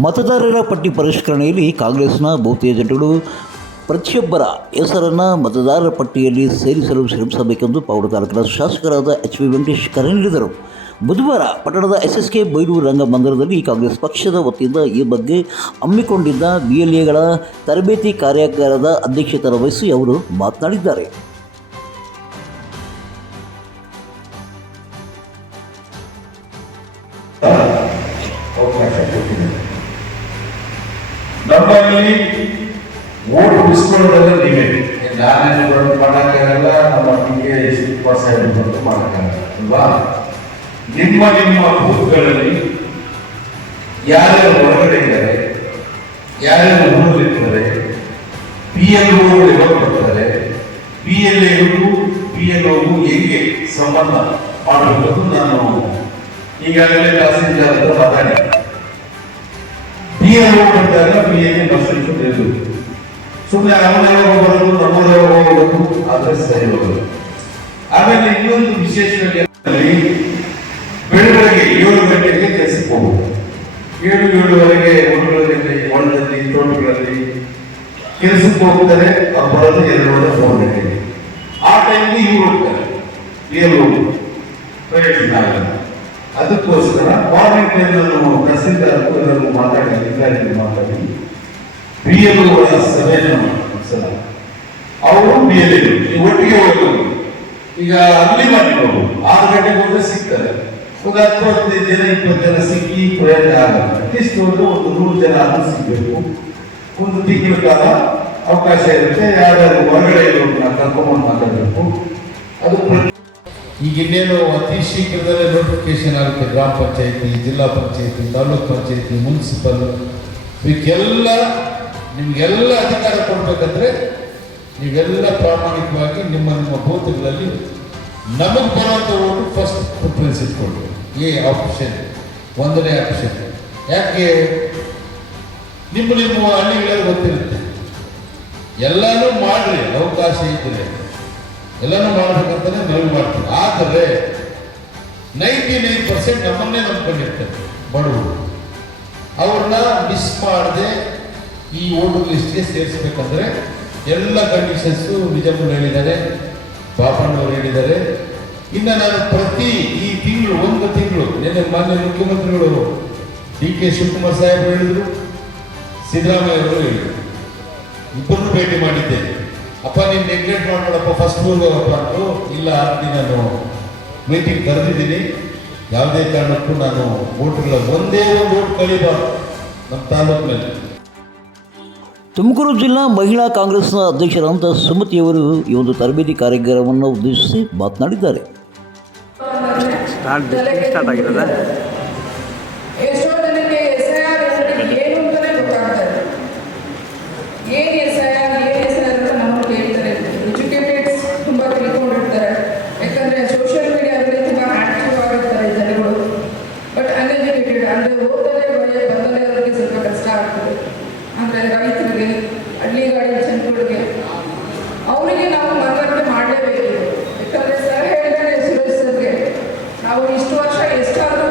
ಮತದಾರರ ಪಟ್ಟಿ ಪರಿಷ್ಕರಣೆಯಲ್ಲಿ ಕಾಂಗ್ರೆಸ್ನ ಬಹುತೇಕ ಜನರು ಪ್ರತಿಯೊಬ್ಬರ ಹೆಸರನ್ನು ಮತದಾರರ ಪಟ್ಟಿಯಲ್ಲಿ ಸೇರಿಸಲು ಶ್ರಮಿಸಬೇಕೆಂದು ಪಾವಗಡ ತಾಲೂಕಿನ ಶಾಸಕರಾದ ಎಚ್.ವಿ. ವೆಂಕಟೇಶ್ ಕರೆ ನೀಡಿದರು. ಬುಧವಾರ ಪಟ್ಟಣದ ಎಸ್.ಎಸ್.ಕೆ. ಬೈಲೂರು ರಂಗಮಂದಿರದಲ್ಲಿ ಕಾಂಗ್ರೆಸ್ ಪಕ್ಷದ ವತಿಯಿಂದ ಈ ಬಗ್ಗೆ ಹಮ್ಮಿಕೊಂಡಿದ್ದ BLAಗಳ ತರಬೇತಿ ಕಾರ್ಯಾಗಾರದ ಅಧ್ಯಕ್ಷತೆ ವಹಿಸಿ ಅವರು ಮಾತನಾಡಿದ್ದಾರೆ. ನಮ್ಮಲ್ಲಿ ಓಟ್ ಬಿಸ್ಕೊಳ್ಳೋದೆಲ್ಲ ನೀವೇ, ನಾನೇ ಮಾಡೋಕ್ಕಾಗಲ್ಲ, ನಮ್ಮ ಮಟ್ಟಿಗೆ ಎಷ್ಟು ಪರ್ಸೆಂಟ್ ಮಾಡೋಕ್ಕಾಗಲ್ಲ ಅಲ್ವಾ? ನಿಮ್ಮ ನಿಮ್ಮ ಬೂತ್ಗಳಲ್ಲಿ ಯಾರ್ಯಾರು ಹೊರಗಡೆ ಇದ್ದಾರೆ, ಯಾರ್ಯಾರು ಊರಲ್ಲಿರ್ತಾರೆ, PLOಗಳು ಯಾವಾಗ ಬರ್ತಾರೆ, PLAಗೂ PLOಗೂ ಹೇಗೆ ಸಂಬಂಧ ಮಾಡಬೇಕು ನಾನು ಈಗಾಗಲೇ ತಹಸೀಲ್ದಾರ್ ಹತ್ರ ಮಾತಾಡಿ PLO ಬಂದಾಗ PLA ಬಸ್ಸಲ್ಲಿ ತಿಳಿದು ಸುಮ್ಮನೆ ಅವನೆಲ್ಲ ಹೋಗೋದು ನಮ್ಮೂರವ್ರು ಹೋಗೋದು ಆದ್ರೆ ಸರಿ ಹೋಗೋದು. ಆಮೇಲೆ ಇನ್ನೊಂದು ವಿಶೇಷವಾಗಿ ಬೆಳಗ್ಗೆ 7 ಗಂಟೆಗೆ ಕೆಲಸಕ್ಕೆ ಹೋಗೋದು, 7-7:30 ಹೊಲದಲ್ಲಿ ತೋಟಗಳಲ್ಲಿ ಕೆಲಸಕ್ಕೆ ಹೋಗ್ತಾರೆ. ಬರೋದು 2-3 ಗಂಟೆಗೆ. ಆ ಟೈಮ್ಗೆ ಇವ್ರು ಹೋಗ್ತಾರೆ PLO ಪ್ರಯತ್ನ ಆಗಲ್ಲ. ಅದಕ್ಕೋಸ್ಕರ ಮಾರ್ನಿಂಗ್ ಟೈಮ್ ನಾನು ತಹಸೀಲ್ದಾರ್ ಎಲ್ಲರೂ ಮಾತಾಡಿ PLOಗಳ ಸಭೆಯನ್ನು ಸಲ ಅವರು BLA ಒಟ್ಟಿಗೆ ಹೋಗ್ಬೋದು. ಈಗ ಅಲ್ಲಿ ಮಾಡಿಕೊಂಡು 6 ಗಂಟೆಗೆ ಹೋದ್ರೆ ಸಿಗ್ತಾರೆ. ಒಂದು 10-15 ಜನ 20 ಜನ ಸಿಕ್ಕಿ ಪ್ರಯತ್ನ ಆಗಲ್ಲ. ಅಟ್ಲೀಸ್ಟ್ ಒಂದು 100 ಜನ ಆದ್ರೂ ಸಿಗಬೇಕು. ಒಂದು ತಿಂಗಳ ಕಾಲ ಅವಕಾಶ ಇರುತ್ತೆ. ಯಾರ್ಯಾರು ಹೊರಗಡೆ ಇರೋದನ್ನ ಕರ್ಕೊಂಡ್ಬಂದು ಮಾತಾಡಬೇಕು. ಅದು ಈಗ ಇನ್ನೇನು ಅತಿ ಶೀಘ್ರದಲ್ಲೇ ನೋಟಿಫಿಕೇಶನ್ ಆಗುತ್ತೆ. ಗ್ರಾಮ ಪಂಚಾಯತಿ, ಜಿಲ್ಲಾ ಪಂಚಾಯತಿ, ತಾಲೂಕ್ ಪಂಚಾಯತಿ, ಮುನ್ಸಿಪಲ್ ಇವಕ್ಕೆಲ್ಲ ನಿಮಗೆಲ್ಲ ಅಧಿಕಾರ ಕೊಡ್ಬೇಕಂದ್ರೆ ನೀವೆಲ್ಲ ಪ್ರಾಮಾಣಿಕವಾಗಿ ನಿಮ್ಮ ಬೂತ್ಗಳಲ್ಲಿ ನಮಗೆ ಬರುವಂಥ ಓಟು ಫಸ್ಟ್ ಪ್ರಿಫರೆನ್ಸ್ ಇಟ್ಕೊಳ್ಬೇಕು. ಆಪ್ಷನ್ 1ನೇ ಆಪ್ಷನ್. ಯಾಕೆ ನಿಮ್ಮ ಹಳ್ಳಿಗಳಲ್ಲಿ ಗೊತ್ತಿರುತ್ತೆ. ಎಲ್ಲಾನು ಮಾಡ್ರಿ, ಅವಕಾಶ ಇದ್ರೆ ಎಲ್ಲನೂ ಮಾಡ್ಬೇಕಂತಾನೆ ನಾವು ಮಾಡ್ತೀವಿ. ಆದರೆ 99% ನಮ್ಮನ್ನೇ ನಂಬ್ಕೊಂಡಿರ್ತಾರೆ ಬಡವರು. ಅವ್ರನ್ನ ಮಿಸ್ ಮಾಡದೆ ಈ ವೋಟರ್ ಲಿಸ್ಟ್ಗೆ ಸೇರಿಸ್ಬೇಕಂದ್ರೆ ಎಲ್ಲ ಕಂಡೀಷನ್ಸು ನಿಜಮ್ಮರು ಹೇಳಿದ್ದಾರೆ, ಬಾಪಣ್ಣವರು ಹೇಳಿದ್ದಾರೆ. ಇನ್ನು ನಾನು ಪ್ರತಿ ಈ ತಿಂಗಳು 1 ತಿಂಗಳು ನಿನ್ನೆ ಮಾನ್ಯ ಮುಖ್ಯಮಂತ್ರಿಗಳು DK ಶಿವಕುಮಾರ್ ಸಾಹೇಬರು ಹೇಳಿದರು, ಸಿದ್ದರಾಮಯ್ಯ ಅವರು ಹೇಳಿದರು, ಇಬ್ಬರನ್ನು ಭೇಟಿ ಮಾಡಿದ್ದೇನೆ. ಅಪ್ಪ ನೀನು ನೆಗ್ಲೆಕ್ಟ್ ಮಾಡ್ಬೇಡಪ್ಪ, ಫಸ್ಟ್ ಹೋಗಪ್ಪ ಅಂದರು. ಇಲ್ಲ ಅಲ್ಲಿ ನಾನು ಮೀಟಿಂಗ್ ಕರೆದಿದ್ದೀನಿ, ಯಾವುದೇ ಕಾರಣಕ್ಕೂ ನಾನು ವೋಟ್ಗಳ ಒಂದೇ ಒಂದು ವೋಟ್ ಕಳಿಬಾರ್ದು ನಮ್ಮ ತಾಲೂಕಿನಲ್ಲಿ. ತುಮಕೂರು ಜಿಲ್ಲಾ ಮಹಿಳಾ ಕಾಂಗ್ರೆಸ್ನ ಅಧ್ಯಕ್ಷರಾದ ಸುಮತಿಯವರು ಈ ಒಂದು ತರಬೇತಿ ಕಾರ್ಯಾಗಾರವನ್ನು ಉದ್ದೇಶಿಸಿ ಮಾತನಾಡಿದ್ದಾರೆ. ರೈತರಿಗೆ, ಹಳ್ಳಿಗಾಡಿನ ಜನಗಳಿಗೆ ಅವರಿಗೆ ನಾವು ಮನವರಿಕೆ ಮಾಡಲೇಬೇಕು. ಯಾಕಂದರೆ ಸರ್ ಹೇಳಿದರೆ ಸುರೇಶ್ ಸರ್ಗೆ ನಾವು ಇಷ್ಟು ವರ್ಷ ಎಷ್ಟಾದರೂ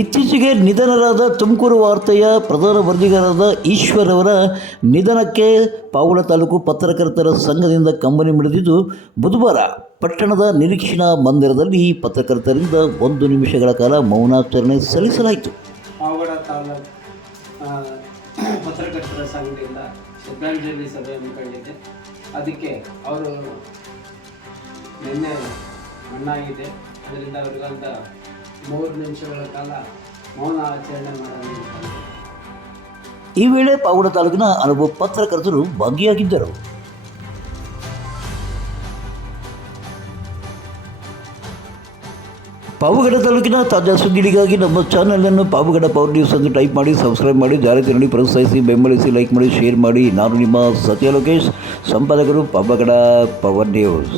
ಇತ್ತೀಚೆಗೆ ನಿಧನರಾದ ತುಮಕೂರು ವಾರ್ತೆಯ ಪ್ರಧಾನ ವರದಿಗಾರರಾದ ಈಶ್ವರ್ ಅವರ ನಿಧನಕ್ಕೆ ಪಾವಗಡ ತಾಲೂಕು ಪತ್ರಕರ್ತರ ಸಂಘದಿಂದ ಕಂಬನಿ ಮಿಡಿದಿದ್ದು ಬುಧವಾರ ಪಟ್ಟಣದ ನಿರೀಕ್ಷಣಾ ಮಂದಿರದಲ್ಲಿ ಪತ್ರಕರ್ತರಿಂದ 1 ನಿಮಿಷಗಳ ಕಾಲ ಮೌನಾಚರಣೆ ಸಲ್ಲಿಸಲಾಯಿತು. ಪಾವಗಡ ತಾಲೂಕು ಪತ್ರಕರ್ತರ ಸಂಘದಿಂದ ಶ್ರದ್ಧಾಂಜಲಿ ಸಭೆ ಹಮ್ಮಿಕೊಂಡಿದೆ. ಅದಕ್ಕೆ ಅವರು ನಿನ್ನೆ ಮಣ್ಣಾಗಿದೆ, ಅದರಿಂದ ಅವರಿಗಂತ 3 ನಿಮಿಷಗಳ ಕಾಲ ಮೌನ ಆಚರಣೆ ಮಾಡಲಾಗಿದೆ. ಈ ವೇಳೆ ಪಾವಗಡ ತಾಲೂಕಿನ ಹಲವು ಪತ್ರಕರ್ತರು ಭಾಗಿಯಾಗಿದ್ದರು. ಪಾವಗಡ ತಾಲೂಕಿನ ತಾಜಾ ಸುದ್ದಿಗಳಿಗಾಗಿ ನಮ್ಮ ಚಾನಲನ್ನು ಪಾವಗಡ ಪವರ್ ನ್ಯೂಸ್ ಎಂದು ಟೈಪ್ ಮಾಡಿ, ಸಬ್ಸ್ಕ್ರೈಬ್ ಮಾಡಿ, ಜಾರಿಗೆ ನೋಡಿ, ಪ್ರೋತ್ಸಾಹಿಸಿ, ಬೆಂಬಲಿಸಿ, ಲೈಕ್ ಮಾಡಿ, ಶೇರ್ ಮಾಡಿ. ನಾನು ನಿಮ್ಮ ಸತ್ಯ ಲೋಕೇಶ್, ಸಂಪಾದಕರು ಪಾವಗಡ ಪವರ್ ನ್ಯೂಸ್.